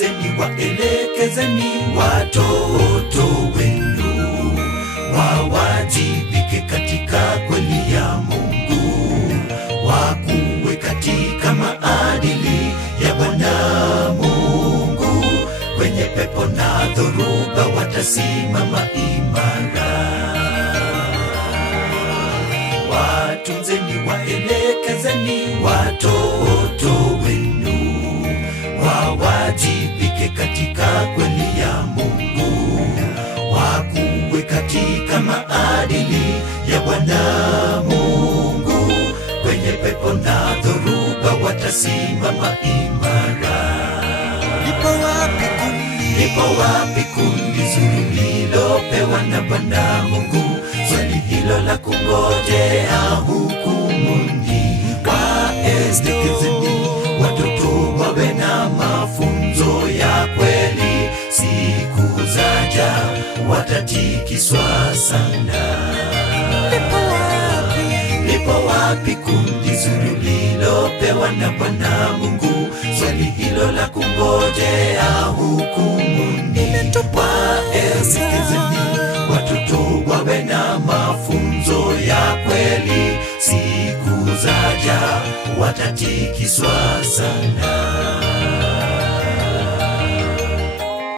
Watunzeni, waelekezeni watoto wenu, wawajibike katika kweli ya Mungu, wakuwe katika maadili ya Bwana Mungu. Kwenye pepo na dhoruba watasimama imara. Watunzeni, waelekezeni watoto wenu, wawajibike katika kweli ya Mungu, wakuwe katika maadili ya Bwana Mungu. Kwenye pepo na dhoruba watasimama imara. Lipo wapi kundi zuri lilopewa na Bwana Mungu? Swali hilo la kungojea hukumuni. Waelekezeni watoto wawe na mafunzo ya kweli, siku zaja watatikiswa sana. Lipo wapi kundi zuri lilopewa na Bwana Mungu? Swali hilo la kungojea hukumuni. Waelekezeni watoto wawe na mafunzo ya kweli, siku zaja watatikiswa sana.